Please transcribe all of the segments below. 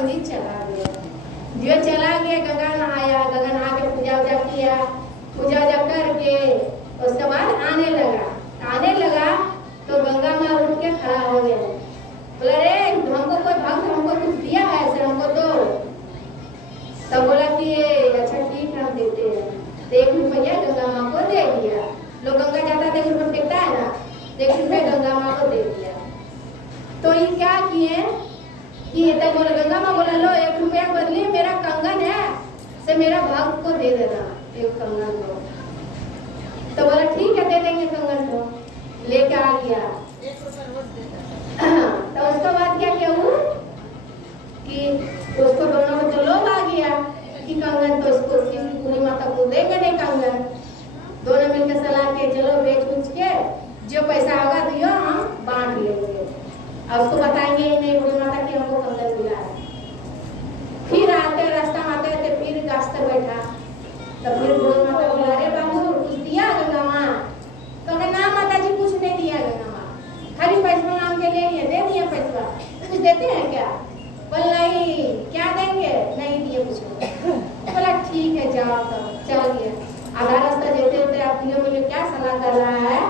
पंडित चला गया। जो चला गया गंगा नहाया, गंगा नहा के पूजा वूजा किया, पूजा वूजा करके उसके बाद आने लगा तो गंगा माँ उठ के खड़ा हो गया। बोला रे हमको कोई भक्त हमको कुछ दिया है ऐसे हमको दो। तब बोला कि अच्छा ठीक है हम देते हैं। तो 1 रुपया गंगा माँ को दे दिया। लोग गंगा जाता है 1 रुपया फेंकता है ना, 1 रुपया गंगा माँ को दे दिया। तो ये क्या किए कि तब बोला गंगा माँ बोला लो 1 रुपया बदले मेरा कंगन है से मेरा भक्त को दे देना 1 कंगन को। तो बोला ठीक है दे देंगे कंगन को। लेके आ गया। तो उसके बाद क्या किया वो कि उसको दोनों को तो लोग आ गया कि कंगन तो उसको पूरी माता को देंगे नहीं कंगन। दोनों मिलकर सलाह के चलो बेच उच के जो पैसा होगा दियो हम बांट लेंगे। अब उसको बताएंगे नहीं बूढ़ी माता की हमको कंगन मिला है। फिर आते रास्ता में आते फिर रास्ते बैठा तो फिर बूढ़ी माता बोला अरे बाबू कुछ दिया गंगा माँ? तो ना माता जी कुछ नहीं दिया गंगा माँ, खाली पैसा मांग के ले लिए दे दिया पैसा। कुछ देते हैं क्या? बोल नहीं क्या देंगे, नहीं दिए कुछ। बोला ठीक है जाओ। तब चल गया। आधा रास्ता जेते जेते आप मुझे क्या सलाह कर रहा है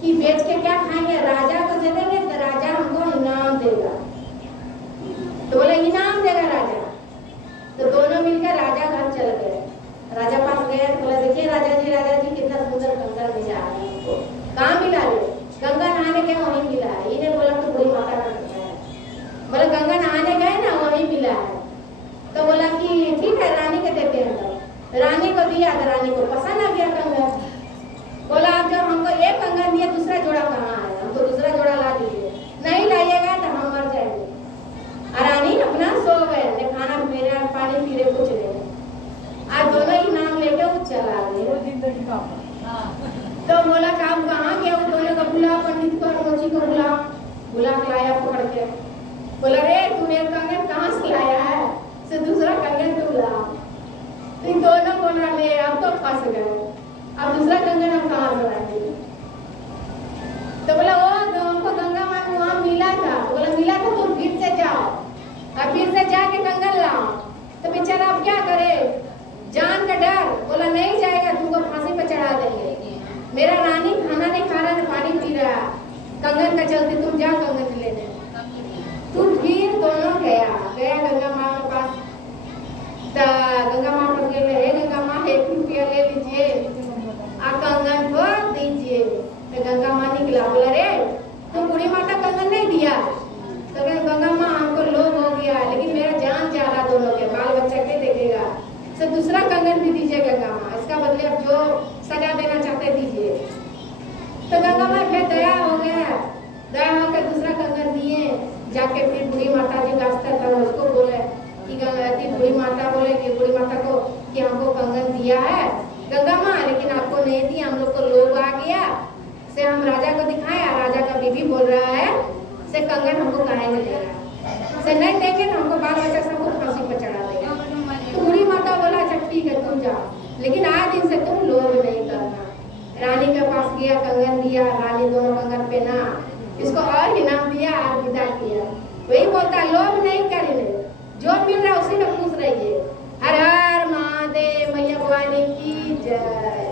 कि बेच के क्या खाएंगे, राजा को दे देंगे तो राजा हमको इनाम देगा। तो बोले इनाम देगा राजा। तो दोनों मिलकर राजा घर चल गए। राजा पास गए तो बोला देखिए राजा जी कितना सुंदर कंगन मिला है हमको। कहाँ मिला रे? गंगा नहाने गए वहीं मिला है। इन्हें बोला तो बूढ़ी माता का कंगन है। बोला गंगा नहाने गए ना वहीं मिला है। तो बोला कि ठीक है रानी के देते हैं। तो रानी को दिया तो रानी को पसंद आ गया कंगन। बोला आप जब हमको 1 कंगन दिया दूसरा जोड़ा कहाँ है, हमको दूसरा जोड़ा ला दीजिए। नहीं लाइएगा तो हम मर जाएंगे। रानी अपना सो गए, न खाना पीना पानी पी रहे कुछ नहीं। आज दोनों ही नाम लेके वो चला गए। तो बोला कि आप कहाँ गए? वो दोनों को बुला, पंडित को रोजी को बुला के लाया पकड़ के। बोला रे तूने कंगन कहाँ से लाया है? से दूसरा कंगन तू ला। इन दोनों बोला ले अब तो फंस गए, अब दूसरा कंगन हम कहाँ से लाएंगे? तो बोला वो हमको गंगा माँ को वहाँ मिला था। बोला मिला था तुम फिर से जाओ और फिर से जाके कंगन लाओ। तो बेचारा अब क्या करे, जान का डर। बोला नहीं जाएगा तुमको फांसी पर चढ़ा देंगे। मेरा रानी खाना नहीं खा रहा है पानी पी रहा, कंगन का चलते तुम जा कंगन लेने। तू फिर दोनों गया गंगा माँ के पास। तो गंगा माँ पर गए हे गंगा माँ 1 रुपया ले लीजिए आ कंगन को दीजिए। तो गंगा माँ निकला। बोला रे तुम बूढ़ी माता कंगन नहीं दिया? तो गंगा माँ हमको लोभ हो गया लेकिन मेरा जान जा रहा दोनों के, बाल बच्चा के देखेगा। तो दूसरा कंगन भी दीजिए गंगा माँ, इसका बदले आप जो सजा देना चाहते दीजिए। तो गंगा माँ फिर दया हो गया, दया होकर दूसरा कंगन दिए। जाके फिर बूढ़ी माता जी रास्ता था उसको बोले कि बूढ़ी माता बोले कि बूढ़ी माता को कि हमको कंगन दिया है गंगा माँ लेकिन आपको नहीं दिया, हम लोग को लोभ आ गया से हम राजा को दिखाया। राजा का बीबी बोल रहा है से कंगन हमको काहे नहीं दे रहा, से नहीं देंगे तो हमको बाल बच्चा सबको फांसी पर चढ़ा देगा। तो बूढ़ी माता बोला अच्छा ठीक है तुम जाओ लेकिन आज दिन से तुम लोभ नहीं करना। रानी के पास गया, कंगन दिया, रानी दोनों कंगन पहना, इसको और इनाम दिया और विदा किया। वही बोलता लोभ नहीं करने, जो मिल रहा है उसी में खुश रहिए। हर हर महादेव, मैया भवानी की जय।